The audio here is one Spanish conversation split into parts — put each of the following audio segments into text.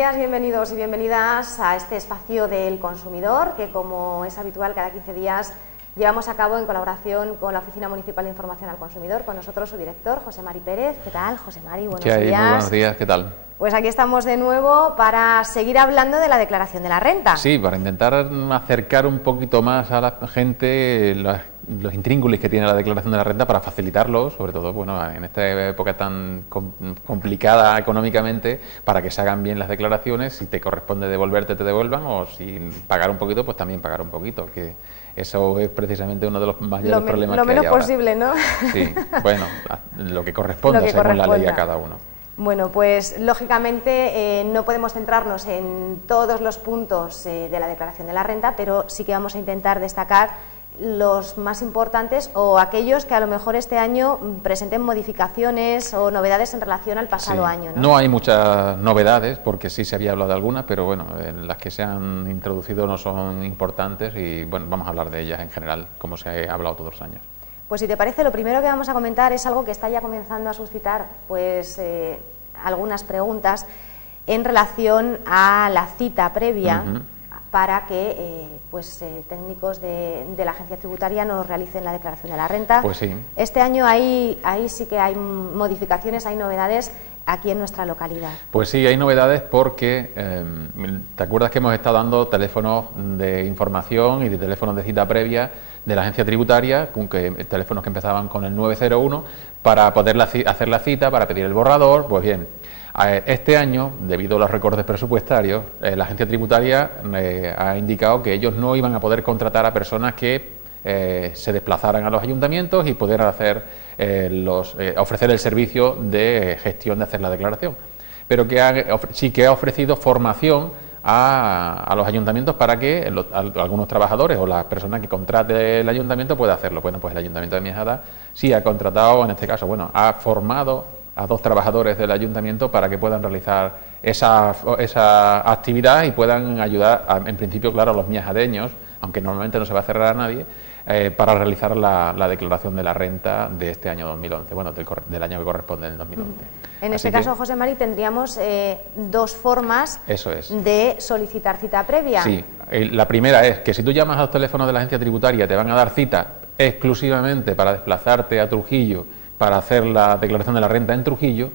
días, bienvenidos y bienvenidas a este espacio del consumidor que, como es habitual, cada 15 días llevamos a cabo en colaboración con la Oficina Municipal de Información al Consumidor, con nosotros su director, José Mari Pérez. ¿Qué tal, José Mari? Buenos días. Muy buenos días, ¿qué tal? Pues aquí estamos de nuevo para seguir hablando de la declaración de la renta. Sí, para intentar acercar un poquito más a la gente los intríngulis que tiene la declaración de la renta para facilitarlo, sobre todo bueno, en esta época tan complicada económicamente, para que se hagan bien las declaraciones. Si te corresponde devolverte, te devuelvan, o si pagar un poquito, pues también pagar un poquito, que eso es precisamente uno de los mayores problemas que hay ahora. Lo menos posible, ¿no? Sí, bueno, lo que corresponda según la ley a cada uno. Bueno, pues lógicamente no podemos centrarnos en todos los puntos de la declaración de la renta, pero sí que vamos a intentar destacar los más importantes o aquellos que a lo mejor este año presenten modificaciones o novedades en relación al pasado año, ¿no? No hay muchas novedades, porque sí se había hablado de algunas, pero bueno, las que se han introducido no son importantes y bueno, vamos a hablar de ellas en general, como se ha hablado todos los años. Pues si te parece, lo primero que vamos a comentar es algo que está ya comenzando a suscitar pues algunas preguntas en relación a la cita previa para que técnicos de la agencia tributaria nos realicen la declaración de la renta. Pues sí. Este año ahí sí que hay modificaciones, hay novedades aquí en nuestra localidad. Pues sí, hay novedades porque, ¿te acuerdas que hemos estado dando teléfonos de información y de teléfonos de cita previa de la agencia tributaria, teléfonos que empezaban con el 901, para poder hacer la cita, para pedir el borrador? Pues bien, este año, debido a los recortes presupuestarios, la agencia tributaria ha indicado que ellos no iban a poder contratar a personas que se desplazaran a los ayuntamientos y pudieran ofrecer el servicio de gestión de hacer la declaración, pero que sí que ha ofrecido formación a los ayuntamientos para que algunos trabajadores o la persona que contrate el ayuntamiento pueda hacerlo. Bueno, pues el Ayuntamiento de Miajada sí ha contratado, en este caso, bueno, ha formado a 2 trabajadores del ayuntamiento para que puedan realizar esa actividad y puedan ayudar, en principio, claro, a los miajadeños, aunque normalmente no se va a cerrar a nadie, para realizar la declaración de la renta de este año 2011, bueno, del año que corresponde, el 2011. En este caso, José Mari, tendríamos 2 formas de solicitar cita previa. Sí, la primera es que si tú llamas a los teléfonos de la agencia tributaria te van a dar cita exclusivamente para desplazarte a Trujillo para hacer la declaración de la renta en Trujillo,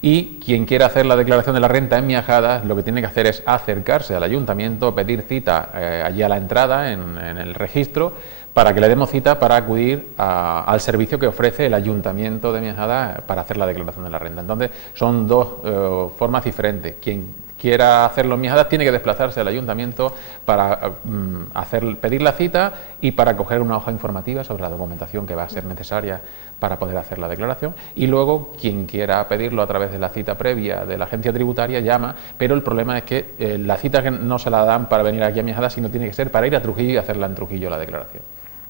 y quien quiera hacer la declaración de la renta en Miajadas lo que tiene que hacer es acercarse al ayuntamiento, pedir cita allí a la entrada, en el registro, para que le demos cita para acudir al servicio que ofrece el ayuntamiento de Miajadas para hacer la declaración de la renta. Entonces son 2 formas diferentes. Quien quiera hacerlo en Miajadas tiene que desplazarse al ayuntamiento para pedir la cita y para coger una hoja informativa sobre la documentación que va a ser necesaria para poder hacer la declaración, y luego quien quiera pedirlo a través de la cita previa de la agencia tributaria llama, pero el problema es que la cita que no se la dan para venir aquí a Miajadas, sino tiene que ser para ir a Trujillo y hacerla en Trujillo la declaración.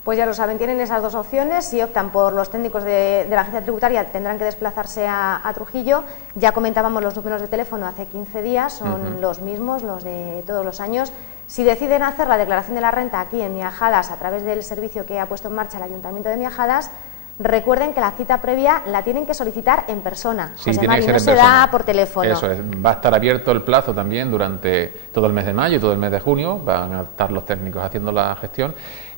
Pues ya lo saben, tienen esas 2 opciones. Si optan por los técnicos de la agencia tributaria, tendrán que desplazarse a Trujillo. Ya comentábamos los números de teléfono hace 15 días, son los mismos, los de todos los años. Si deciden hacer la declaración de la renta aquí en Miajadas a través del servicio que ha puesto en marcha el Ayuntamiento de Miajadas, recuerden que la cita previa la tienen que solicitar en persona. Sí, José tiene Mari, que ser no en se persona. da por teléfono. Eso es, va a estar abierto el plazo también durante todo el mes de mayo y todo el mes de junio, van a estar los técnicos haciendo la gestión,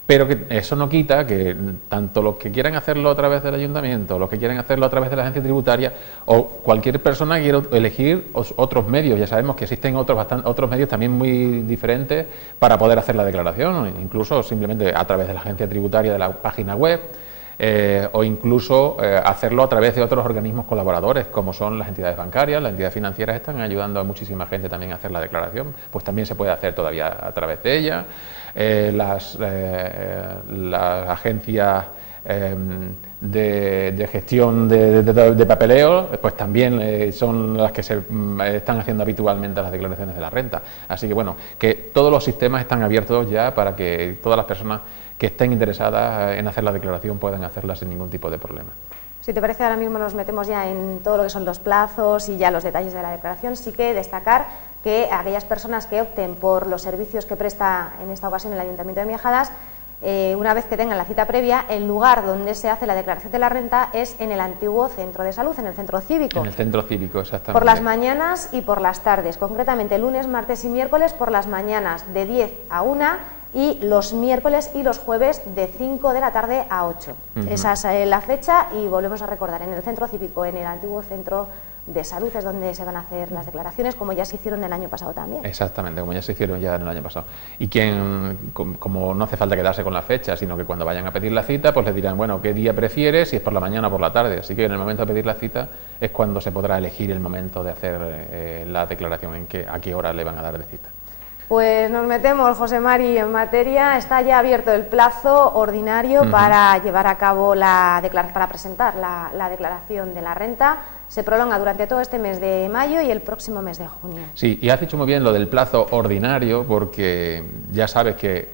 pero que eso no quita que tanto los que quieran hacerlo a través del ayuntamiento, los que quieran hacerlo a través de la agencia tributaria, o cualquier persona quiera elegir otros medios. Ya sabemos que existen otros medios también muy diferentes para poder hacer la declaración, incluso simplemente a través de la agencia tributaria de la página web, o incluso hacerlo a través de otros organismos colaboradores, como son las entidades bancarias, las entidades financieras están ayudando a muchísima gente también a hacer la declaración, pues también se puede hacer todavía a través de ella. Las agencias de gestión de papeleo, pues también son las que se están haciendo habitualmente las declaraciones de la renta. Así que bueno, que todos los sistemas están abiertos ya para que todas las personas que estén interesadas en hacer la declaración puedan hacerla sin ningún tipo de problema. Si te parece, ahora mismo nos metemos ya en todo lo que son los plazos y ya los detalles de la declaración. Sí que destacar que aquellas personas que opten por los servicios que presta en esta ocasión el Ayuntamiento de Miajadas una vez que tengan la cita previa, el lugar donde se hace la declaración de la renta es en el antiguo centro de salud, en el centro cívico. En el centro cívico, exactamente. Por las mañanas y por las tardes, concretamente lunes, martes y miércoles por las mañanas de 10 a 1 y los miércoles y los jueves de 5 de la tarde a 8. Esa es la fecha y volvemos a recordar, en el centro cívico, en el antiguo centro de salud es donde se van a hacer las declaraciones, como ya se hicieron el año pasado también. Exactamente, como ya se hicieron ya en el año pasado. Y como no hace falta quedarse con la fecha, sino que cuando vayan a pedir la cita, pues les dirán, bueno, ¿qué día prefieres? Si es por la mañana o por la tarde. Así que en el momento de pedir la cita es cuando se podrá elegir el momento de hacer la declaración, a qué hora le van a dar de cita. Pues nos metemos, José Mari, en materia. Está ya abierto el plazo ordinario para llevar a cabo para presentar la declaración de la renta. Se prolonga durante todo este mes de mayo y el próximo mes de junio. Sí, y has dicho muy bien lo del plazo ordinario, porque ya sabes que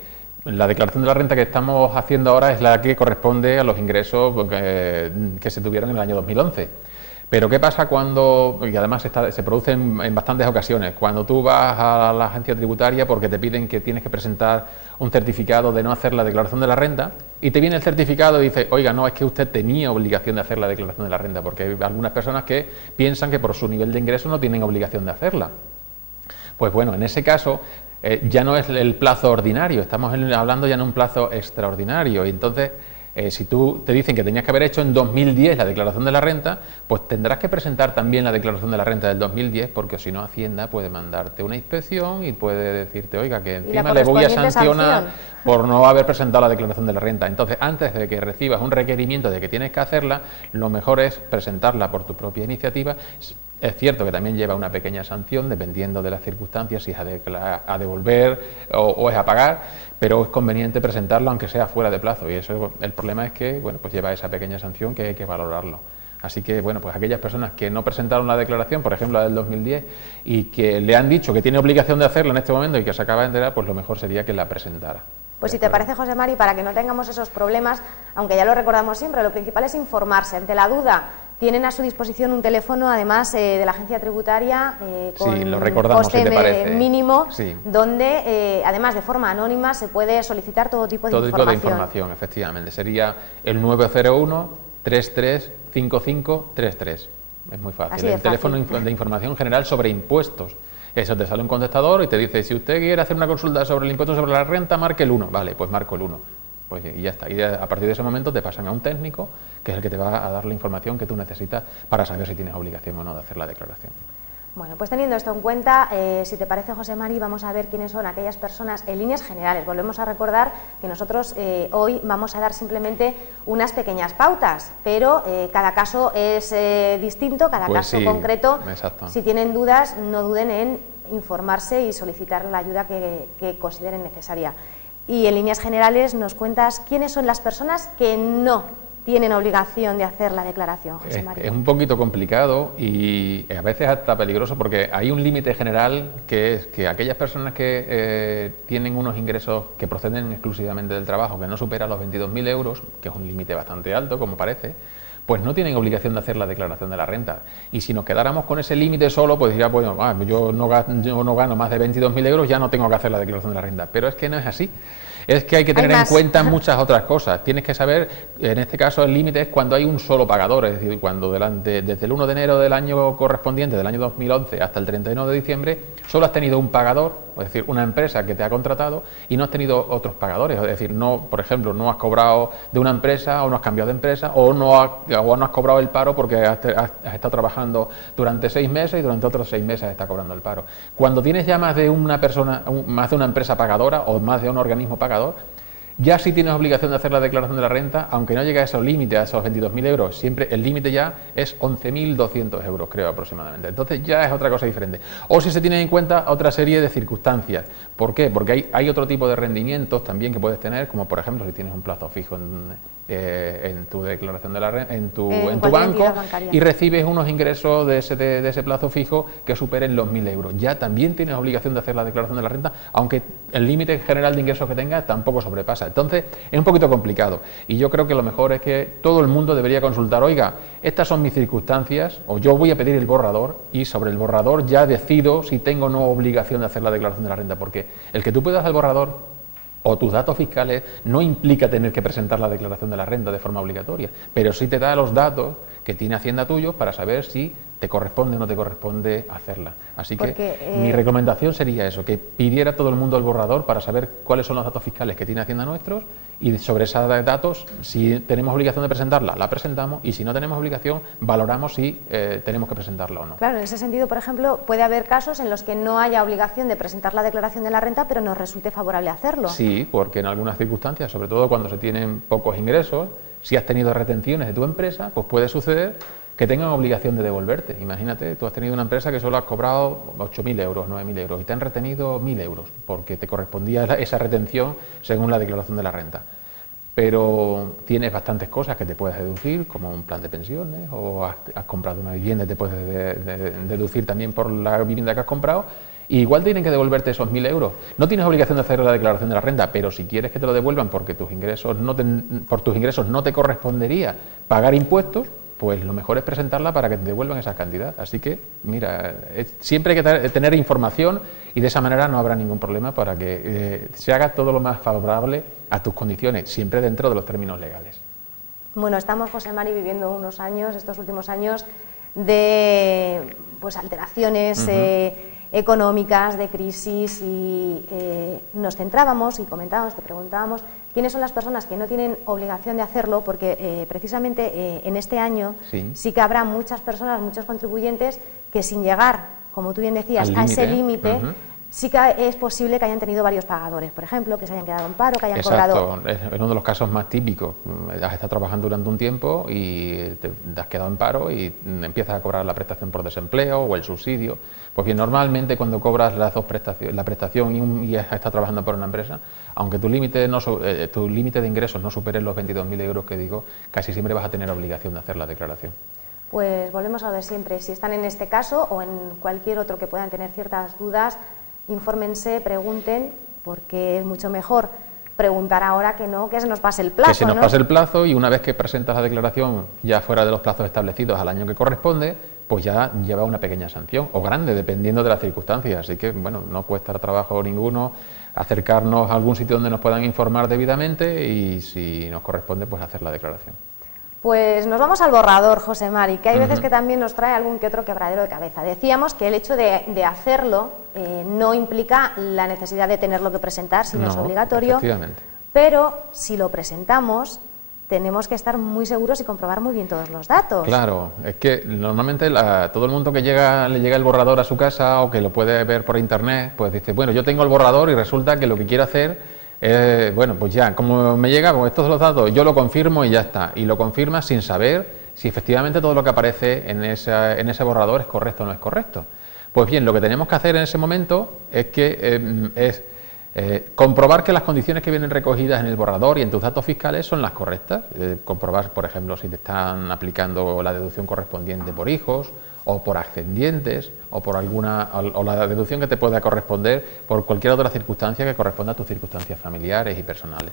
la declaración de la renta que estamos haciendo ahora es la que corresponde a los ingresos que se tuvieron en el año 2011. Pero ¿qué pasa cuando, y además se produce en bastantes ocasiones, cuando tú vas a la agencia tributaria porque te piden que tienes que presentar un certificado de no hacer la declaración de la renta y te viene el certificado y dice, oiga, no, es que usted tenía obligación de hacer la declaración de la renta, porque hay algunas personas que piensan que por su nivel de ingreso no tienen obligación de hacerla? Pues bueno, en ese caso ya no es el plazo ordinario, estamos hablando ya de un plazo extraordinario y entonces... si tú te dicen que tenías que haber hecho en 2010 la declaración de la renta, pues tendrás que presentar también la declaración de la renta del 2010, porque si no Hacienda puede mandarte una inspección y puede decirte, oiga, que encima le voy a sancionar por no haber presentado la declaración de la renta. Entonces, antes de que recibas un requerimiento de que tienes que hacerla, lo mejor es presentarla por tu propia iniciativa. Es cierto que también lleva una pequeña sanción, dependiendo de las circunstancias, si es a devolver o es a pagar, pero es conveniente presentarlo aunque sea fuera de plazo, y eso, el problema es que, bueno, pues lleva esa pequeña sanción que hay que valorarlo. Así que, bueno, pues aquellas personas que no presentaron la declaración, por ejemplo la del 2010, y que le han dicho que tiene obligación de hacerla en este momento y que se acaba de enterar, pues lo mejor sería que la presentara. Pues si te parece, José Mari, para que no tengamos esos problemas, aunque ya lo recordamos siempre, lo principal es informarse. Ante la duda, tienen a su disposición un teléfono, además de la agencia tributaria, con sí, lo recordamos, coste si te parece. mínimo, sí. Donde, además de forma anónima, se puede solicitar todo tipo de información. Todo tipo de información, efectivamente. Sería el 901-335533. Es muy fácil. El teléfono de información general sobre impuestos. Eso, te sale un contestador y te dice, si usted quiere hacer una consulta sobre el impuesto sobre la renta, marque el 1. Vale, pues marco el 1. Pues y ya está. Y a partir de ese momento te pasan a un técnico, que es el que te va a dar la información que tú necesitas para saber si tienes obligación o no de hacer la declaración. Bueno, pues teniendo esto en cuenta, si te parece, José Mari, vamos a ver quiénes son aquellas personas en líneas generales. Volvemos a recordar que nosotros hoy vamos a dar simplemente unas pequeñas pautas, pero cada caso es distinto, cada caso concreto. Exacto. Si tienen dudas, no duden en informarse y solicitar la ayuda que consideren necesaria. Y en líneas generales nos cuentas quiénes son las personas que no tienen obligación de hacer la declaración, José María. Es un poquito complicado y a veces hasta peligroso, porque hay un límite general, que es que aquellas personas que tienen unos ingresos que proceden exclusivamente del trabajo, que no superan los 22.000 euros, que es un límite bastante alto, como parece, pues no tienen obligación de hacer la declaración de la renta. Y si nos quedáramos con ese límite solo, pues diría, bueno, yo no gano más de 22.000 euros, ya no tengo que hacer la declaración de la renta. Pero es que no es así. Es que hay que tener en cuenta muchas otras cosas. Tienes que saber, en este caso el límite es cuando hay un solo pagador, es decir, cuando desde el 1 de enero del año correspondiente, del año 2011 hasta el 31 de diciembre, solo has tenido un pagador, es decir, una empresa que te ha contratado, y no has tenido otros pagadores. Es decir, no, por ejemplo, no has cobrado de una empresa o no has cambiado de empresa o no has cobrado el paro porque has estado trabajando durante 6 meses y durante otros 6 meses estás cobrando el paro. Cuando tienes ya más de una persona, más de una empresa pagadora o más de un organismo pagador, ya sí tienes obligación de hacer la declaración de la renta, aunque no llegue a esos límites, a esos 22.000 euros, siempre el límite ya es 11.200 euros, creo, aproximadamente. Entonces ya es otra cosa diferente. O si se tiene en cuenta otra serie de circunstancias. ¿Por qué? Porque hay otro tipo de rendimientos también que puedes tener, como por ejemplo si tienes un plazo fijo en tu declaración de la renta, en tu banco, y recibes unos ingresos de ese plazo fijo que superen los 1.000 euros. Ya también tienes obligación de hacer la declaración de la renta, aunque el límite general de ingresos que tengas tampoco sobrepasa. Entonces es un poquito complicado y yo creo que lo mejor es que todo el mundo debería consultar, oiga, estas son mis circunstancias, o yo voy a pedir el borrador y sobre el borrador ya decido si tengo o no obligación de hacer la declaración de la renta, porque el que tú puedas el borrador o tus datos fiscales no implica tener que presentar la declaración de la renta de forma obligatoria, pero sí te da los datos que tiene Hacienda tuyos para saber si te corresponde o no te corresponde hacerla. Así que mi recomendación sería eso, que pidiera todo el mundo el borrador para saber cuáles son los datos fiscales que tiene Hacienda nuestros, y sobre esos datos, si tenemos obligación de presentarla, la presentamos, y si no tenemos obligación, valoramos si tenemos que presentarla o no. Claro, en ese sentido, por ejemplo, puede haber casos en los que no haya obligación de presentar la declaración de la renta, pero nos resulte favorable hacerlo. Sí, porque en algunas circunstancias, sobre todo cuando se tienen pocos ingresos, si has tenido retenciones de tu empresa, pues puede suceder que tengan obligación de devolverte. Imagínate, tú has tenido una empresa que solo has cobrado 8.000 euros, 9.000 euros, y te han retenido 1.000 euros, porque te correspondía esa retención según la declaración de la renta. Pero tienes bastantes cosas que te puedes deducir, como un plan de pensiones, o has comprado una vivienda y te puedes deducir también por la vivienda que has comprado, y igual tienen que devolverte esos 1.000 euros. No tienes obligación de hacer la declaración de la renta, pero si quieres que te lo devuelvan porque por tus ingresos no te correspondería pagar impuestos, pues lo mejor es presentarla para que te devuelvan esa cantidad. Así que, mira, siempre hay que tener información, y de esa manera no habrá ningún problema para que se haga todo lo más favorable a tus condiciones, siempre dentro de los términos legales. Bueno, estamos, José Mari, viviendo unos años, estos últimos años, de pues alteraciones económicas, de crisis, y nos centrábamos y comentábamos, te preguntábamos quiénes son las personas que no tienen obligación de hacerlo, porque precisamente en este año sí que habrá muchas personas, muchos contribuyentes que, sin llegar, como tú bien decías, a ese límite, sí que es posible que hayan tenido varios pagadores, por ejemplo, que se hayan quedado en paro, que hayan cobrado... Es uno de los casos más típicos. Has estado trabajando durante un tiempo y te has quedado en paro y empiezas a cobrar la prestación por desempleo o el subsidio. Pues bien, normalmente cuando cobras las dos prestaciones, la prestación y has estado trabajando por una empresa, aunque tu límite de ingresos no supere los 22.000 euros que digo, casi siempre vas a tener obligación de hacer la declaración. Pues volvemos a lo de siempre. Si están en este caso o en cualquier otro que puedan tener ciertas dudas, infórmense, pregunten, porque es mucho mejor preguntar ahora que no que se nos pase el plazo. Que se nos pase el plazo, y una vez que presentas la declaración ya fuera de los plazos establecidos al año que corresponde, pues ya lleva una pequeña sanción, o grande, dependiendo de las circunstancias. Así que, bueno, no cuesta trabajo ninguno acercarnos a algún sitio donde nos puedan informar debidamente, y si nos corresponde, pues hacer la declaración. Pues nos vamos al borrador, José Mari, que hay veces que también nos trae algún que otro quebradero de cabeza. Decíamos que el hecho de hacerlo no implica la necesidad de tenerlo que presentar, si no es obligatorio, pero si lo presentamos tenemos que estar muy seguros y comprobar muy bien todos los datos. Claro, es que normalmente todo el mundo que le llega el borrador a su casa o que lo puede ver por internet, pues dice, bueno, yo tengo el borrador y resulta que lo que quiero hacer bueno, pues ya, como me llega con estos los datos, yo lo confirmo y ya está. Y lo confirmas sin saber si efectivamente todo lo que aparece en ese borrador es correcto o no es correcto. Pues bien, lo que tenemos que hacer en ese momento es comprobar que las condiciones que vienen recogidas en el borrador y en tus datos fiscales son las correctas. Comprobar, por ejemplo, si te están aplicando la deducción correspondiente por hijos, o por ascendientes, o por o la deducción que te pueda corresponder por cualquier otra circunstancia que corresponda a tus circunstancias familiares y personales.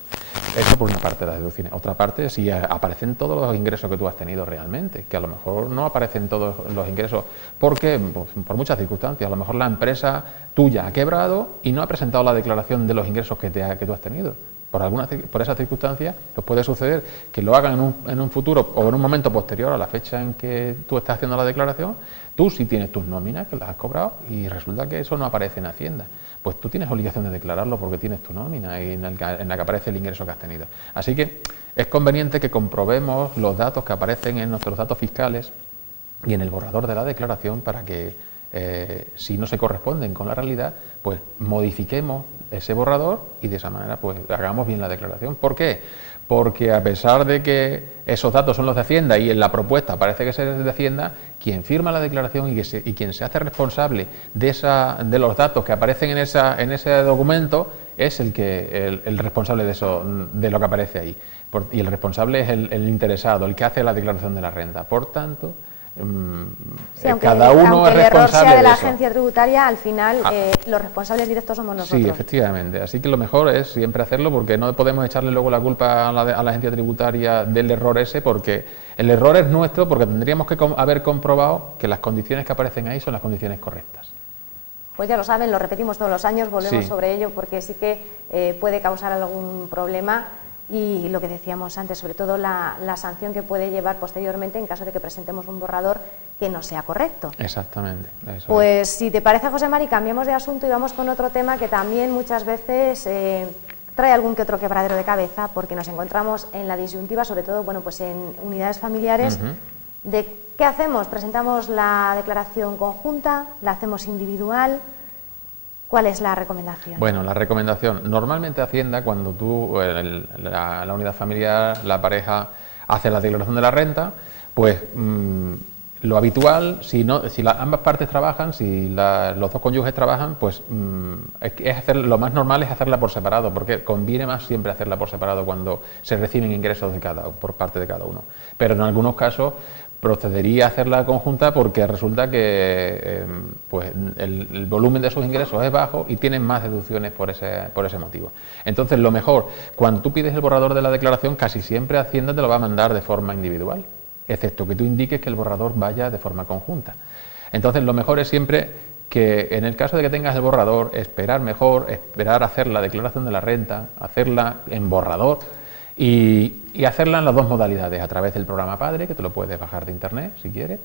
Eso por una parte de las deducciones. Otra parte, si aparecen todos los ingresos que tú has tenido realmente, que a lo mejor no aparecen todos los ingresos, porque pues, por muchas circunstancias, a lo mejor la empresa tuya ha quebrado y no ha presentado la declaración de los ingresos que tú has tenido. Por esas circunstancias, pues puede suceder que lo hagan en un futuro o en un momento posterior a la fecha en que tú estás haciendo la declaración. Tú sí tienes tus nóminas, que las has cobrado, y resulta que eso no aparece en Hacienda. Pues tú tienes obligación de declararlo porque tienes tu nómina y en la que aparece el ingreso que has tenido. Así que es conveniente que comprobemos los datos que aparecen en nuestros datos fiscales y en el borrador de la declaración para que, si no se corresponden con la realidad, pues modifiquemos ese borrador y de esa manera pues hagamos bien la declaración. ¿Por qué? Porque a pesar de que esos datos son los de Hacienda y en la propuesta parece que es de Hacienda, quien firma la declaración y quien se hace responsable de los datos que aparecen en ese documento es el responsable de lo que aparece ahí. Y el responsable es el interesado, el que hace la declaración de la renta. Por tanto, sí, cada uno es responsable el error sea de la eso. Agencia tributaria, al final los responsables directos somos nosotros. Sí, efectivamente. Así que lo mejor es siempre hacerlo, porque no podemos echarle luego la culpa a la Agencia tributaria del error ese, porque el error es nuestro, porque tendríamos que haber comprobado que las condiciones que aparecen ahí son las condiciones correctas. Pues ya lo saben, lo repetimos todos los años, volvemos Sí. sobre ello porque sí que puede causar algún problema y lo que decíamos antes, sobre todo la sanción que puede llevar posteriormente en caso de que presentemos un borrador que no sea correcto. Exactamente. Eso Pues si te parece, José Mari, cambiamos de asunto y vamos con otro tema que también muchas veces trae algún que otro quebradero de cabeza porque nos encontramos en la disyuntiva, sobre todo bueno, pues en unidades familiares, de qué hacemos. ¿Presentamos la declaración conjunta? ¿La hacemos individual? ¿Cuál es la recomendación? Bueno, la recomendación. Normalmente Hacienda, cuando tú, la unidad familiar, la pareja, hace la declaración de la renta, pues lo habitual, si ambas partes trabajan, si los dos cónyuges trabajan, pues lo más normal es hacerla por separado, porque conviene más siempre hacerla por separado cuando se reciben ingresos por parte de cada uno. Pero en algunos casos procedería a hacerla conjunta porque resulta que pues el volumen de sus ingresos es bajo y tienen más deducciones por ese motivo. Entonces, lo mejor, cuando tú pides el borrador de la declaración, casi siempre Hacienda te lo va a mandar de forma individual, excepto que tú indiques que el borrador vaya de forma conjunta. Entonces, lo mejor es siempre que en el caso de que tengas el borrador, esperar a hacer la declaración de la renta, hacerla en borrador, y hacerla en las dos modalidades, a través del programa Padre, que te lo puedes bajar de internet si quieres,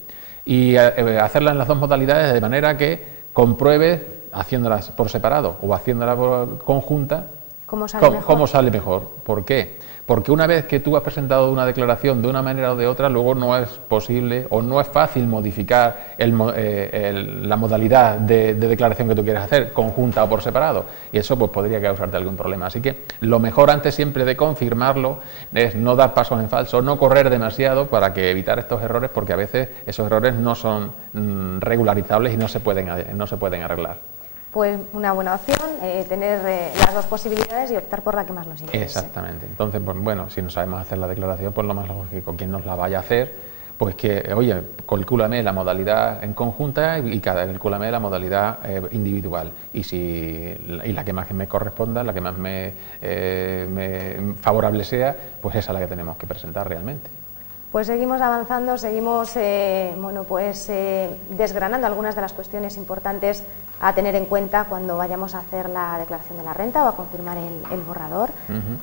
y hacerla en las dos modalidades de manera que compruebes, haciéndolas por separado o haciéndolas por conjunta, cómo sale mejor. ¿Por qué? Porque una vez que tú has presentado una declaración de una manera o de otra, luego no es posible o no es fácil modificar la modalidad de declaración que tú quieres hacer, conjunta o por separado, y eso pues podría causarte algún problema. Así que lo mejor antes siempre de confirmarlo es no dar pasos en falso, no correr demasiado para que evitar estos errores, porque a veces esos errores no son regularizables y no se pueden arreglar. Pues una buena opción, tener las dos posibilidades y optar por la que más nos interese. Exactamente. Entonces, pues bueno, si no sabemos hacer la declaración, pues lo más lógico, quien nos la vaya a hacer, pues que, oye, calcúlame la modalidad en conjunta y calcúlame la modalidad individual. Y la que más me corresponda, la que más me favorable sea, pues esa es la que tenemos que presentar realmente. Pues seguimos avanzando, seguimos desgranando algunas de las cuestiones importantes a tener en cuenta cuando vayamos a hacer la declaración de la renta o a confirmar el borrador.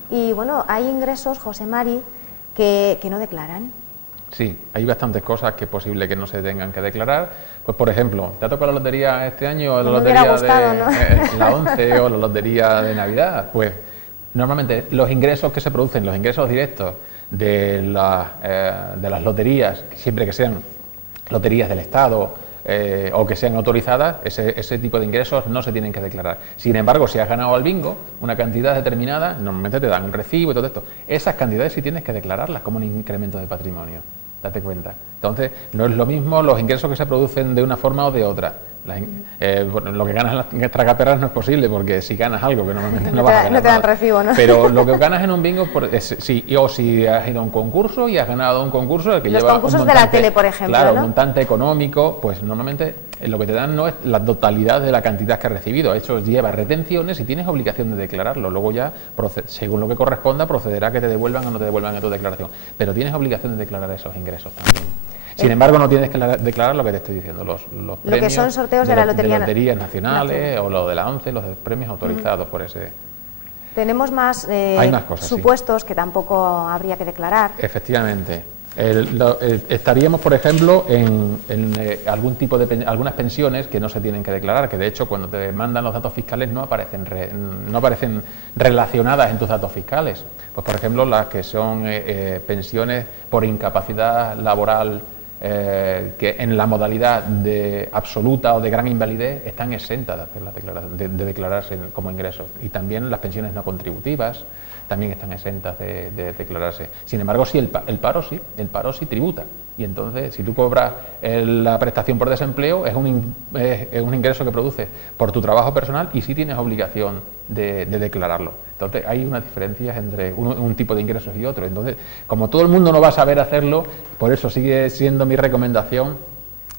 Y bueno, hay ingresos, José Mari, que no declaran. Sí, hay bastantes cosas que es posible que no se tengan que declarar. Pues por ejemplo, ¿te ha tocado la lotería este año o la lotería de la 11 o la lotería de Navidad? Pues normalmente los ingresos que se producen, los ingresos directos de las loterías, siempre que sean loterías del Estado o que sean autorizadas, ese tipo de ingresos no se tienen que declarar. Sin embargo, si has ganado al bingo una cantidad determinada, normalmente te dan un recibo y todo esto. Esas cantidades sí tienes que declararlas como un incremento de patrimonio. Date cuenta. Entonces, no es lo mismo los ingresos que se producen de una forma o de otra. Lo que ganas en las tragaperras no es posible, porque si ganas algo que normalmente no vas a ganar, no te dan recibo, ¿no? Pero lo que ganas en un bingo, o si has ido a un concurso y has ganado un concurso que los lleva concursos un montante, de la tele, por ejemplo, claro, ¿no? un montante económico, pues normalmente lo que te dan no es la totalidad de la cantidad que has recibido. Eso lleva retenciones y tienes obligación de declararlo. Luego ya, según lo que corresponda, procederá a que te devuelvan o no te devuelvan a tu declaración. Pero tienes obligación de declarar esos ingresos también. Sin embargo, no tienes que declarar lo que te estoy diciendo, los premios, lo que son sorteos de la loterías nacionales o lo de la 11, los premios autorizados por ese. Tenemos más, cosas, supuestos que tampoco habría que declarar. Efectivamente. Estaríamos, por ejemplo, en algún tipo de algunas pensiones que no se tienen que declarar, que de hecho cuando te mandan los datos fiscales no aparecen relacionadas en tus datos fiscales. Pues por ejemplo las que son pensiones por incapacidad laboral que en la modalidad de absoluta o de gran invalidez están exentas de hacer la declaración, de declararse como ingresos. Y también las pensiones no contributivas también están exentas de declararse. Sin embargo, sí, el paro sí tributa. Y entonces, si tú cobras la prestación por desempleo, es un ingreso que produces por tu trabajo personal y sí tienes obligación de declararlo. Entonces, hay unas diferencias entre un tipo de ingresos y otro. Entonces, como todo el mundo no va a saber hacerlo, por eso sigue siendo mi recomendación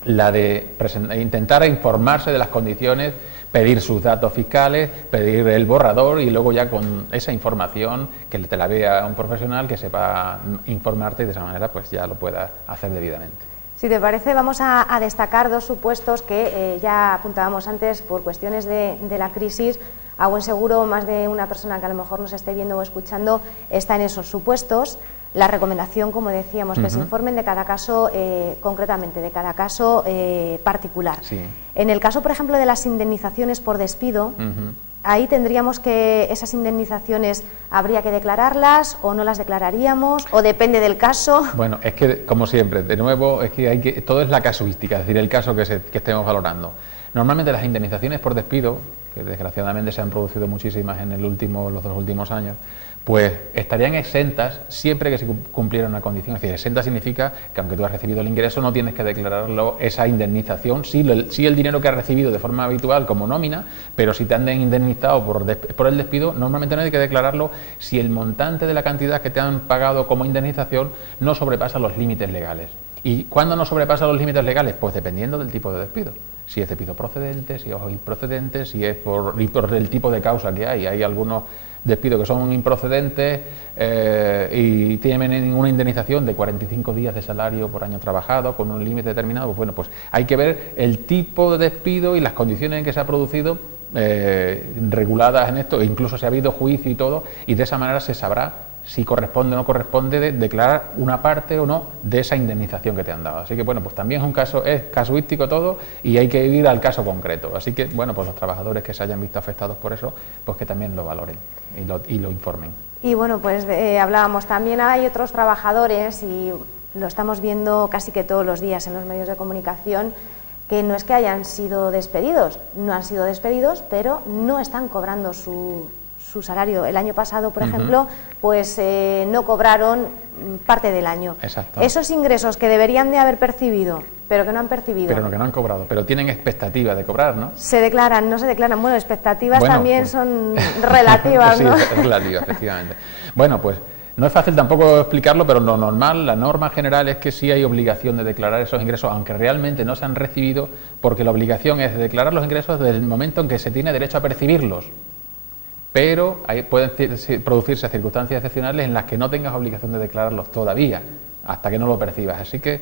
la de intentar informarse de las condiciones, pedir sus datos fiscales, pedir el borrador y luego ya con esa información que te la vea un profesional que sepa informarte y de esa manera pues ya lo pueda hacer debidamente. Si te parece, vamos a destacar dos supuestos que ya apuntábamos antes por cuestiones de la crisis. A buen seguro, más de una persona que a lo mejor nos esté viendo o escuchando está en esos supuestos. La recomendación, como decíamos, que se informen de cada caso concretamente, de cada caso particular. Sí. En el caso, por ejemplo, de las indemnizaciones por despido, ahí tendríamos que, esas indemnizaciones, ¿habría que declararlas o no las declararíamos? ¿O depende del caso? Bueno, es que, como siempre, de nuevo, es que todo es la casuística, es decir, el caso que estemos valorando. Normalmente las indemnizaciones por despido, que desgraciadamente se han producido muchísimas en los 2 últimos años, pues estarían exentas siempre que se cumpliera una condición. Es decir, exenta significa que aunque tú has recibido el ingreso no tienes que declararlo, esa indemnización, sí el dinero que has recibido de forma habitual como nómina, pero si te han indemnizado por el despido, normalmente no hay que declararlo si el montante de la cantidad que te han pagado como indemnización no sobrepasa los límites legales. ¿Y cuándo no sobrepasa los límites legales? Pues dependiendo del tipo de despido. Si es despido procedente, si es improcedente, si es por el tipo de causa que hay. Hay algunos despidos que son improcedentes y tienen una indemnización de 45 días de salario por año trabajado con un límite determinado. Pues bueno, pues hay que ver el tipo de despido y las condiciones en que se ha producido reguladas en esto, e incluso si ha habido juicio y todo, y de esa manera se sabrá si corresponde o no corresponde declarar una parte o no de esa indemnización que te han dado. Así que bueno, pues también es un caso, es casuístico todo y hay que ir al caso concreto. Así que bueno, pues los trabajadores que se hayan visto afectados por eso, pues que también lo valoren y lo informen. Y bueno, pues hablábamos, también hay otros trabajadores, y lo estamos viendo casi que todos los días en los medios de comunicación, que no es que hayan sido despedidos, no han sido despedidos, pero no están cobrando su salario. El año pasado, por ejemplo, pues no cobraron parte del año. Exacto. Esos ingresos que deberían de haber percibido, pero que no han percibido. Pero que no han cobrado, pero tienen expectativa de cobrar, ¿no? Se declaran, no se declaran. Bueno, expectativas también pues, son relativas, ¿no? Sí, relativas, efectivamente. Bueno, pues no es fácil tampoco explicarlo, pero lo normal, la norma general es que sí hay obligación de declarar esos ingresos, aunque realmente no se han recibido, porque la obligación es de declarar los ingresos desde el momento en que se tiene derecho a percibirlos. Pero pueden producirse circunstancias excepcionales en las que no tengas obligación de declararlos todavía, hasta que no lo percibas. Así que,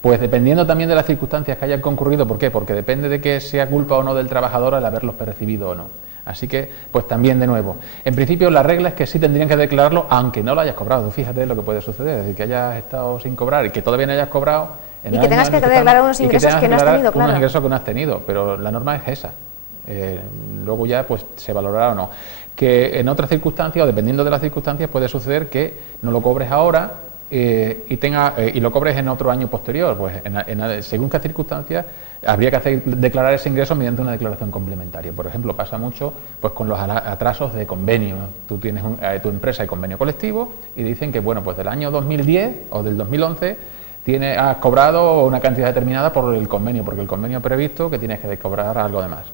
pues dependiendo también de las circunstancias que hayan concurrido, ¿por qué? Porque depende de que sea culpa o no del trabajador el haberlos percibido o no. Así que, pues también de nuevo, en principio la regla es que sí tendrían que declararlo aunque no lo hayas cobrado. Fíjate lo que puede suceder, es decir, que hayas estado sin cobrar y que todavía no hayas cobrado. Y que tengas que declarar unos ingresos que no has tenido, claro. Unos ingresos que no has tenido, pero la norma es esa. Luego ya pues se valorará o no. Que en otras circunstancias, o dependiendo de las circunstancias, puede suceder que no lo cobres ahora y lo cobres en otro año posterior. Pues según qué circunstancias habría que declarar ese ingreso mediante una declaración complementaria. Por ejemplo, pasa mucho pues con los atrasos de convenio. Tú tienes tu empresa y convenio colectivo y dicen que bueno, pues del año 2010 o del 2011 has cobrado una cantidad determinada por el convenio, porque el convenio ha previsto que tienes que cobrar algo de más.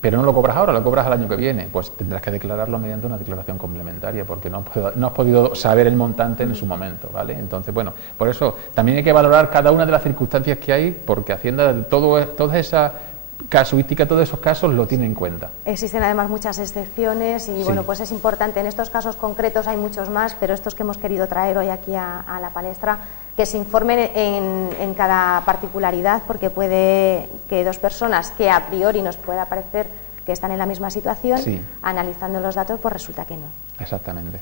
Pero no lo cobras ahora, lo cobras al año que viene, pues tendrás que declararlo mediante una declaración complementaria, porque no has podido saber el montante en su momento, ¿vale? Entonces, bueno, por eso también hay que valorar cada una de las circunstancias que hay, porque Hacienda, toda esa casuística, todos esos casos lo tiene en cuenta. Existen además muchas excepciones y, bueno, pues es importante, en estos casos concretos hay muchos más, pero estos que hemos querido traer hoy aquí a la palestra, que se informen en cada particularidad, porque puede que dos personas que a priori nos pueda parecer que están en la misma situación, analizando los datos, pues resulta que no. Exactamente.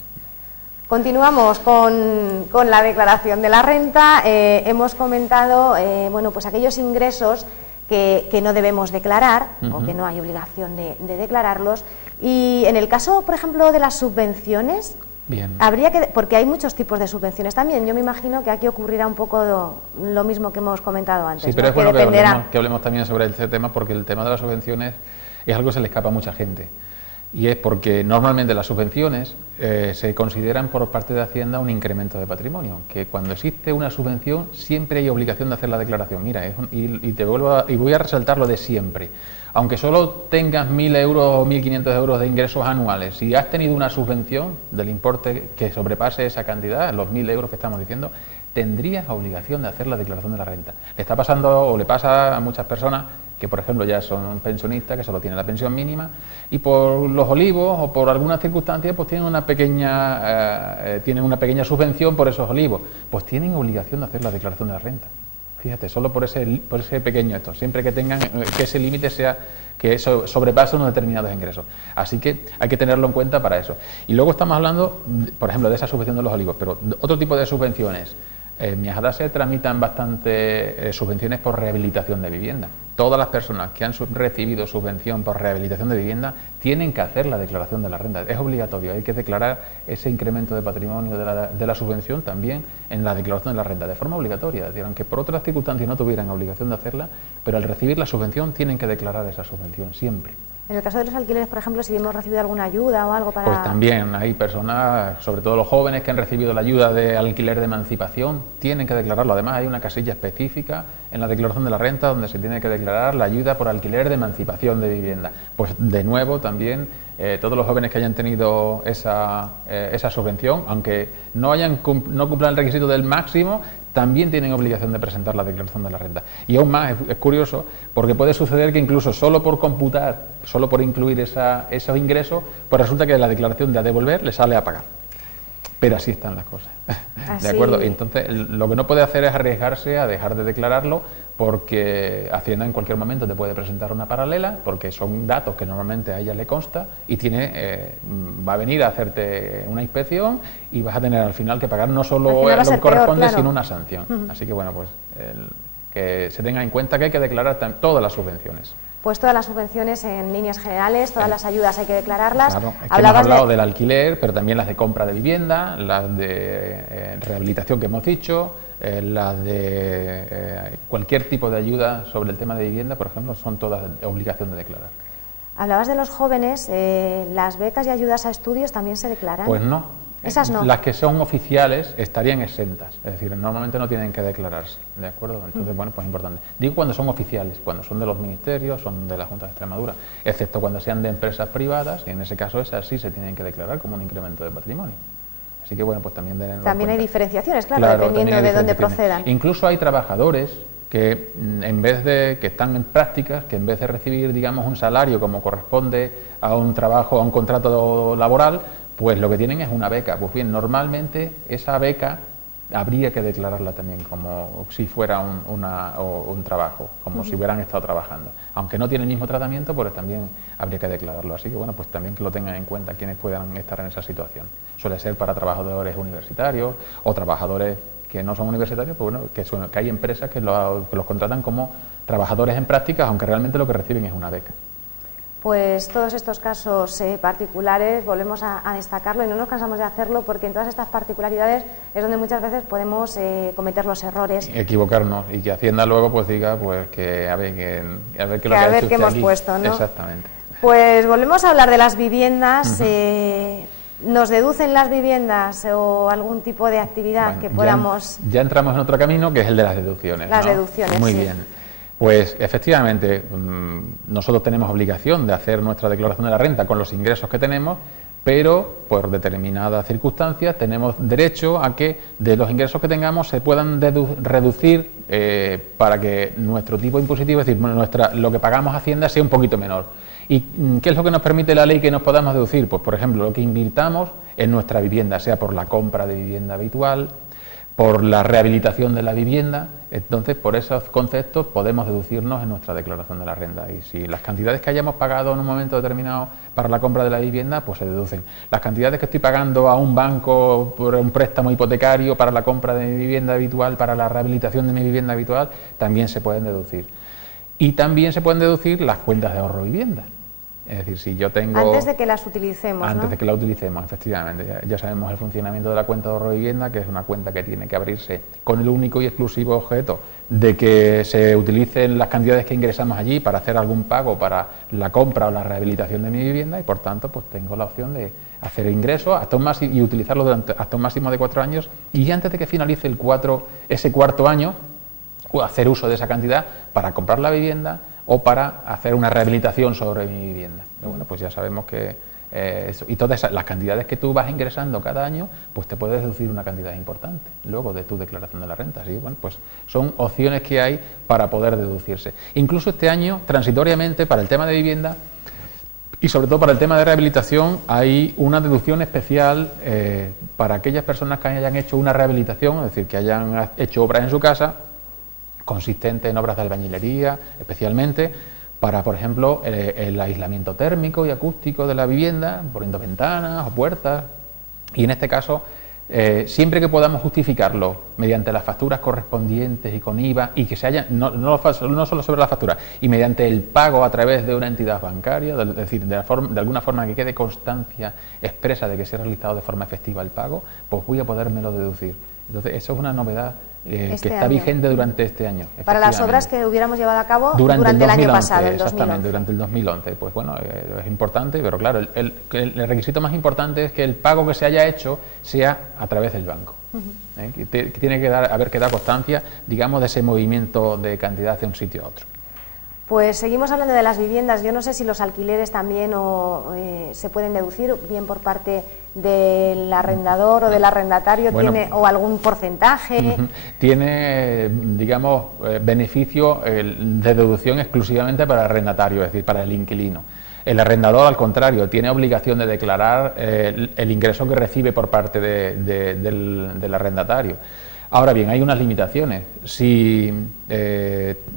Continuamos con la declaración de la renta. Hemos comentado, bueno, pues aquellos ingresos que no debemos declarar o que no hay obligación de declararlos. Y en el caso, por ejemplo, de las subvenciones, habría que, porque hay muchos tipos de subvenciones también. Yo me imagino que aquí ocurrirá un poco lo mismo que hemos comentado antes. Sí, pero ¿no? Es bueno que hablemos también sobre este tema, porque el tema de las subvenciones es algo que se le escapa a mucha gente. Y es porque normalmente las subvenciones se consideran por parte de Hacienda un incremento de patrimonio, que cuando existe una subvención siempre hay obligación de hacer la declaración. Mira, y voy a resaltar lo de siempre. Aunque solo tengas 1.000 euros o 1.500 euros de ingresos anuales, si has tenido una subvención del importe que sobrepase esa cantidad, los 1.000 euros que estamos diciendo, tendrías obligación de hacer la declaración de la renta. Le está pasando o le pasa a muchas personas que, por ejemplo, ya son pensionistas, que solo tienen la pensión mínima, y por los olivos o por algunas circunstancias pues tienen una pequeña subvención por esos olivos. Pues tienen obligación de hacer la declaración de la renta. Fíjate, solo por ese pequeño esto, siempre que tengan, que ese límite sea, que eso sobrepase unos determinados ingresos. Así que hay que tenerlo en cuenta para eso. Y luego estamos hablando, por ejemplo, de esa subvención de los olivos, pero otro tipo de subvenciones. En Miajada se tramitan bastante subvenciones por rehabilitación de vivienda. Todas las personas que han recibido subvención por rehabilitación de vivienda tienen que hacer la declaración de la renta. Es obligatorio, hay que declarar ese incremento de patrimonio de la subvención también en la declaración de la renta, de forma obligatoria. Es decir, aunque por otras circunstancias no tuvieran obligación de hacerla, pero al recibir la subvención tienen que declarar esa subvención siempre. En el caso de los alquileres, por ejemplo, si hemos recibido alguna ayuda o algo para... Pues también hay personas, sobre todo los jóvenes que han recibido la ayuda de alquiler de emancipación, tienen que declararlo. Además hay una casilla específica en la declaración de la renta donde se tiene que declarar la ayuda por alquiler de emancipación de vivienda. Pues de nuevo también todos los jóvenes que hayan tenido esa subvención, aunque no cumplan el requisito del máximo, también tienen obligación de presentar la declaración de la renta. Y aún más, es curioso, porque puede suceder que incluso solo por computar, solo por incluir esos ingresos, pues resulta que la declaración de a devolver le sale a pagar. Pero así están las cosas. ¿De acuerdo? Entonces, lo que no puede hacer es arriesgarse a dejar de declararlo, porque Hacienda en cualquier momento te puede presentar una paralela, porque son datos que normalmente a ella le consta, y va a venir a hacerte una inspección y vas a tener al final que pagar no solo lo que corresponde, sino una sanción. Así que bueno, pues que se tenga en cuenta que hay que declarar todas las subvenciones. Pues todas las subvenciones en líneas generales, todas las ayudas hay que declararlas. Claro, es que hemos hablado del alquiler, pero también las de compra de vivienda, las de rehabilitación que hemos dicho, las de cualquier tipo de ayuda sobre el tema de vivienda, por ejemplo, son todas de obligación de declarar. Hablabas de los jóvenes, ¿las becas y ayudas a estudios también se declaran? Pues no. Esas no. Las que son oficiales estarían exentas, es decir, normalmente no tienen que declararse, ¿de acuerdo? Entonces, bueno, pues es importante. Digo cuando son oficiales, cuando son de los ministerios, son de la Junta de Extremadura, excepto cuando sean de empresas privadas, y en ese caso esas sí se tienen que declarar como un incremento de patrimonio. Así que, bueno, pues también hay diferenciaciones, claro, dependiendo de dónde procedan. Incluso hay trabajadores que que están en prácticas, que en vez de recibir, digamos, un salario como corresponde a un trabajo, a un contrato laboral, pues lo que tienen es una beca. Pues bien, normalmente esa beca habría que declararla también como si fuera un trabajo, como si hubieran estado trabajando. Aunque no tiene el mismo tratamiento, pues también habría que declararlo. Así que bueno, pues también que lo tengan en cuenta quienes puedan estar en esa situación. Suele ser para trabajadores universitarios o trabajadores que no son universitarios, pues bueno, que hay empresas que los contratan como trabajadores en prácticas, aunque realmente lo que reciben es una beca. Pues todos estos casos particulares volvemos a destacarlo y no nos cansamos de hacerlo, porque en todas estas particularidades es donde muchas veces podemos cometer los errores. Equivocarnos, y que Hacienda luego pues diga pues que a ver qué hemos puesto, ¿no? Exactamente. Pues volvemos a hablar de las viviendas. ¿Nos deducen las viviendas o algún tipo de actividad que podamos...? Ya entramos en otro camino, que es el de las deducciones. Las deducciones, Muy sí. bien. Pues efectivamente, nosotros tenemos obligación de hacer nuestra declaración de la renta con los ingresos que tenemos, pero por determinadas circunstancias tenemos derecho a que de los ingresos que tengamos se puedan reducir para que nuestro tipo impositivo, es decir, lo que pagamos a Hacienda sea un poquito menor. ¿Y qué es lo que nos permite la ley que nos podamos deducir? Pues, por ejemplo, lo que invirtamos en nuestra vivienda, sea por la compra de vivienda habitual, por la rehabilitación de la vivienda. Entonces, por esos conceptos podemos deducirnos en nuestra declaración de la renta. Y si las cantidades que hayamos pagado en un momento determinado para la compra de la vivienda, pues se deducen. Las cantidades que estoy pagando a un banco por un préstamo hipotecario para la compra de mi vivienda habitual, para la rehabilitación de mi vivienda habitual, también se pueden deducir. Y también se pueden deducir las cuentas de ahorro vivienda. Es decir, si yo tengo... Antes de que las utilicemos, Antes de que la utilicemos, efectivamente. Ya sabemos el funcionamiento de la cuenta de ahorro de vivienda, que es una cuenta que tiene que abrirse con el único y exclusivo objeto de que se utilicen las cantidades que ingresamos allí para hacer algún pago para la compra o la rehabilitación de mi vivienda, y por tanto pues tengo la opción de hacer ingresos hasta un máximo y utilizarlo hasta un máximo de 4 años, y antes de que finalice ese cuarto año, hacer uso de esa cantidad para comprar la vivienda o para hacer una rehabilitación sobre mi vivienda. Pero bueno, pues ya sabemos que eso, y todas las cantidades que tú vas ingresando cada año, pues te puedes deducir una cantidad importante luego de tu declaración de la renta. Así que bueno, pues son opciones que hay para poder deducirse. Incluso este año, transitoriamente, para el tema de vivienda y sobre todo para el tema de rehabilitación, hay una deducción especial para aquellas personas que hayan hecho una rehabilitación, es decir, que hayan hecho obras en su casa, consistente en obras de albañilería, especialmente para, por ejemplo, el aislamiento térmico y acústico de la vivienda, poniendo ventanas o puertas. Y en este caso, siempre que podamos justificarlo mediante las facturas correspondientes y con IVA, y que se haya, no solo sobre la factura, y mediante el pago a través de una entidad bancaria, es decir, de alguna forma que quede constancia expresa de que se ha realizado de forma efectiva el pago, pues voy a podérmelo deducir. Entonces, eso es una novedad que está vigente durante este año. Para las obras que hubiéramos llevado a cabo durante el año pasado, el 2011. Exactamente, durante el 2011. Pues bueno, es importante, pero claro, el requisito más importante es que el pago que se haya hecho sea a través del banco. Que tiene que haber que dar constancia, digamos, de ese movimiento de cantidad de un sitio a otro. Pues seguimos hablando de las viviendas. Yo no sé si los alquileres también se pueden deducir, bien por parte del arrendador o del arrendatario, bueno, tiene o algún porcentaje. Tiene, digamos, beneficio de deducción exclusivamente para el arrendatario, es decir, para el inquilino. El arrendador, al contrario, tiene obligación de declarar el ingreso que recibe por parte del arrendatario. Ahora bien, hay unas limitaciones. Si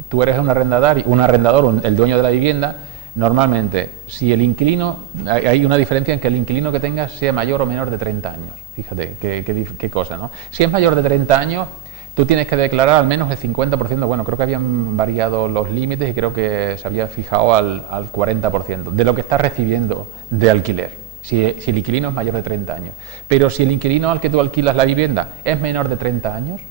tú eres un arrendador, el dueño de la vivienda, normalmente, si el inquilino, hay una diferencia en que el inquilino que tengas sea mayor o menor de 30 años. Fíjate, qué cosa, ¿no? Si es mayor de 30 años, tú tienes que declarar al menos el 50%, bueno, creo que habían variado los límites y creo que se había fijado al 40% de lo que estás recibiendo de alquiler. Si el inquilino es mayor de 30 años. Pero si el inquilino al que tú alquilas la vivienda es menor de 30 años,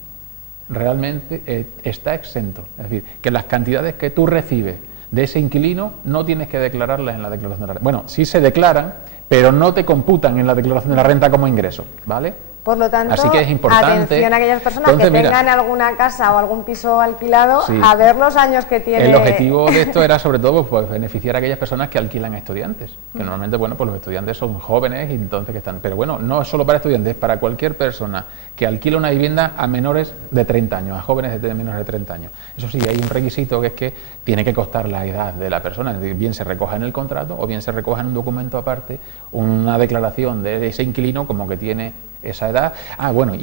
realmente está exento. Es decir, que las cantidades que tú recibes de ese inquilino no tienes que declararlas en la declaración de la renta. Bueno, sí se declaran, pero no te computan en la declaración de la renta como ingreso, ¿vale? Por lo tanto, así que es importante. Atención a aquellas personas que tengan alguna casa o algún piso alquilado, sí, a ver los años que tiene. El objetivo de esto era sobre todo pues beneficiar a aquellas personas que alquilan a estudiantes, que normalmente, bueno, pues los estudiantes son jóvenes y entonces que están, pero bueno, no es solo para estudiantes, es para cualquier persona que alquila una vivienda a menores de 30 años, a jóvenes de menores de 30 años. Eso sí, hay un requisito que es que tiene que constar la edad de la persona, es decir, bien se recoja en el contrato o bien se recoja en un documento aparte, una declaración de ese inquilino como que tiene esa edad. Ah, bueno,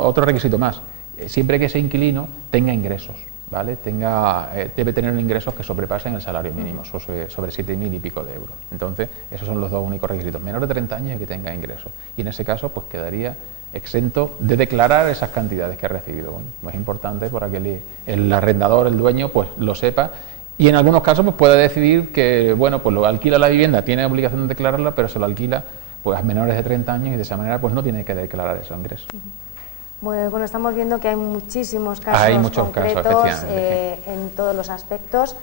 otro requisito más, siempre que ese inquilino tenga ingresos, ¿vale? Debe tener ingresos que sobrepasen el salario mínimo, sobre 7.000 y pico de euros. Entonces, esos son los dos únicos requisitos, menor de 30 años y que tenga ingresos. Y en ese caso, pues quedaría exento de declarar esas cantidades que ha recibido. Bueno, es importante para que el arrendador, el dueño, pues lo sepa. Y en algunos casos, pues puede decidir que, bueno, pues lo alquila la vivienda, tiene obligación de declararla, pero se lo alquila pues a menores de 30 años y de esa manera pues no tiene que declarar esos ingresos. Bueno, estamos viendo que hay muchísimos casos concretos en todos los aspectos.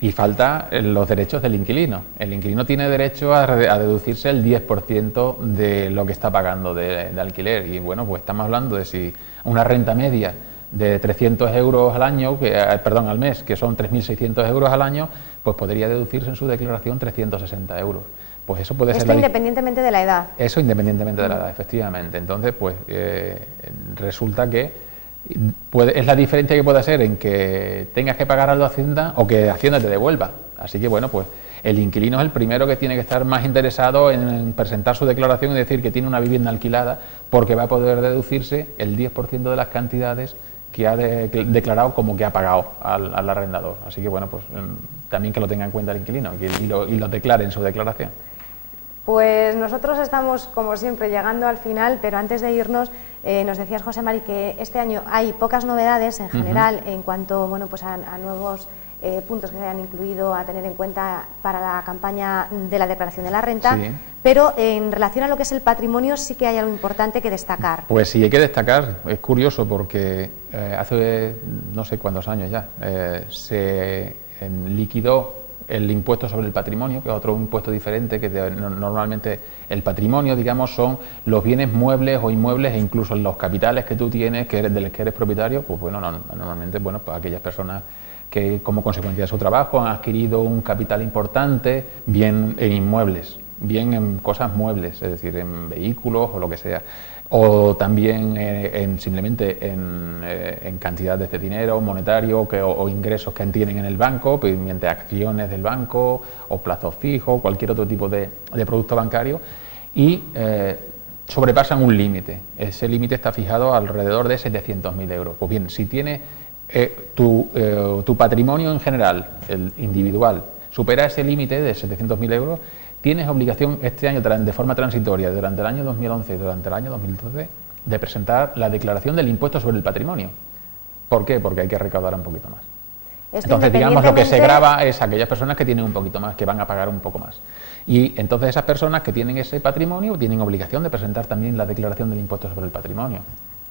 Y falta los derechos del inquilino. El inquilino tiene derecho a deducirse el 10% de lo que está pagando de alquiler. Y bueno, pues estamos hablando de si una renta media de 300 euros al año, al mes, que son 3.600 euros al año, pues podría deducirse en su declaración 360 euros. Pues eso puede ser independientemente de la edad. Eso independientemente de la edad, efectivamente. Entonces, pues resulta que es la diferencia que puede ser en que tengas que pagar algo a Hacienda o que Hacienda te devuelva. Así que, bueno, pues el inquilino es el primero que tiene que estar más interesado en presentar su declaración y decir que tiene una vivienda alquilada, porque va a poder deducirse el 10% de las cantidades que ha declarado como que ha pagado al arrendador. Así que, bueno, pues también que lo tenga en cuenta el inquilino y lo declare en su declaración. Pues nosotros estamos, como siempre, llegando al final, pero antes de irnos, nos decías, José Mari, que este año hay pocas novedades en general en cuanto, bueno, pues a nuevos puntos que se hayan incluido a tener en cuenta para la campaña de la declaración de la renta, sí, pero en relación a lo que es el patrimonio sí que hay algo importante que destacar. Pues sí, hay que destacar. Es curioso porque hace no sé cuántos años ya se liquidó el impuesto sobre el patrimonio, que es otro impuesto diferente, que normalmente el patrimonio, digamos, son los bienes muebles o inmuebles e incluso los capitales que tú tienes, de los que eres propietario, pues bueno, normalmente, bueno, pues aquellas personas que como consecuencia de su trabajo han adquirido un capital importante, bien en inmuebles, bien en cosas muebles, es decir, en vehículos o lo que sea, o también simplemente en cantidades de dinero monetario o ingresos que tienen en el banco, pues, mediante acciones del banco o plazos fijos, cualquier otro tipo de producto bancario, y sobrepasan un límite. Ese límite está fijado alrededor de 700.000 euros. Pues bien, si tiene tu patrimonio en general, el individual, supera ese límite de 700.000 euros, tienes obligación este año, de forma transitoria, durante el año 2011 y durante el año 2012, de presentar la declaración del impuesto sobre el patrimonio. ¿Por qué? Porque hay que recaudar un poquito más. Entonces, digamos, lo que se grava es aquellas personas que tienen un poquito más, que van a pagar un poco más. Y entonces esas personas que tienen ese patrimonio tienen obligación de presentar también la declaración del impuesto sobre el patrimonio.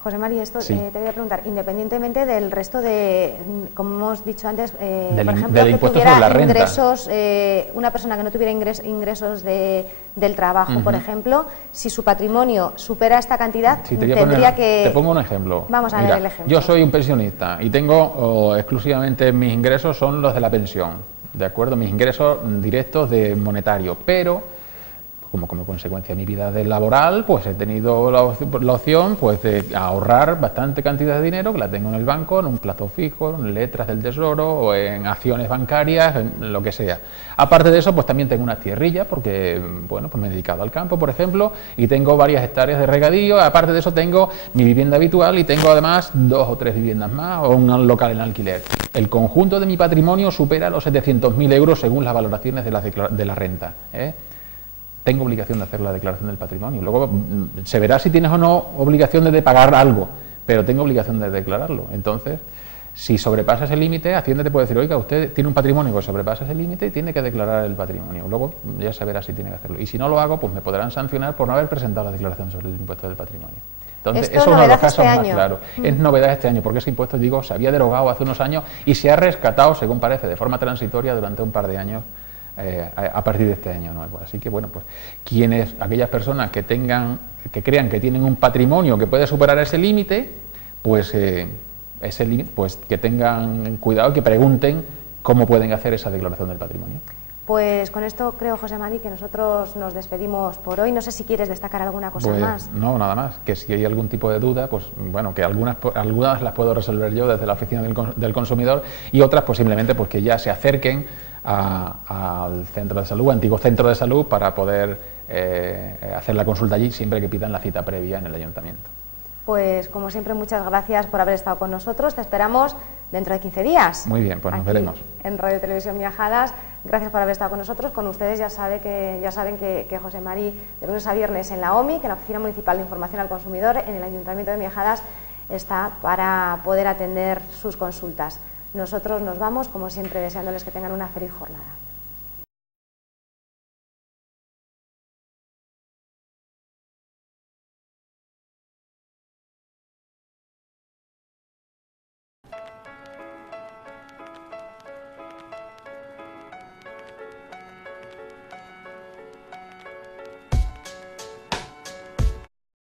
José María, esto Sí. te voy a preguntar, independientemente del resto de, como hemos dicho antes, por ejemplo, del que impuesto tuviera sobre la renta. ingresos, una persona que no tuviera ingresos del trabajo, por ejemplo, si su patrimonio supera esta cantidad, Sí, que... Te pongo un ejemplo. Vamos a ver el ejemplo. Yo soy un pensionista y tengo exclusivamente mis ingresos son los de la pensión, ¿de acuerdo? Mis ingresos directos de monetario, pero como consecuencia de mi vida laboral, pues he tenido la opción pues, de ahorrar bastante cantidad de dinero, que la tengo en el banco, en un plazo fijo, en letras del tesoro, o en acciones bancarias, en lo que sea. Aparte de eso, pues también tengo unas tierrillas, porque bueno, pues me he dedicado al campo, por ejemplo, y tengo varias hectáreas de regadío. Aparte de eso, tengo mi vivienda habitual y tengo además 2 o 3 viviendas más, o un local en alquiler. El conjunto de mi patrimonio supera los 700.000 euros según las valoraciones de la renta, ¿eh? Tengo obligación de hacer la declaración del patrimonio. Luego se verá si tienes o no obligación de pagar algo, pero tengo obligación de declararlo. Entonces, si sobrepasas el límite, Hacienda te puede decir, oiga, usted tiene un patrimonio, pues sobrepasa ese límite y tiene que declarar el patrimonio. Luego ya se verá si tiene que hacerlo. Y si no lo hago, pues me podrán sancionar por no haber presentado la declaración sobre el impuesto del patrimonio. Entonces, eso es uno de los casos más claros. Es novedad este año, porque ese impuesto, digo, se había derogado hace unos años y se ha rescatado, según parece, de forma transitoria durante un par de años, a partir de este año nuevo. Así que bueno, pues aquellas personas que crean que tienen un patrimonio que puede superar ese límite, pues que tengan cuidado, que pregunten cómo pueden hacer esa declaración del patrimonio. Pues con esto creo, José Mari, que nosotros nos despedimos por hoy. No sé si quieres destacar alguna cosa más. No, nada más. Que si hay algún tipo de duda, pues bueno, que algunas las puedo resolver yo desde la oficina del consumidor, y otras pues simplemente pues que ya se acerquen al centro de salud, antiguo centro de salud, para poder hacer la consulta allí, siempre que pidan la cita previa en el ayuntamiento. Pues como siempre, muchas gracias por haber estado con nosotros. Te esperamos dentro de 15 días. Muy bien, pues nos veremos. En Radio Televisión Miajadas. Gracias por haber estado con nosotros. Con ustedes ya saben que José Mari, de lunes a viernes en la OMI, que en la Oficina Municipal de Información al Consumidor, en el Ayuntamiento de Miajadas, está para poder atender sus consultas. Nosotros nos vamos, como siempre, deseándoles que tengan una feliz jornada.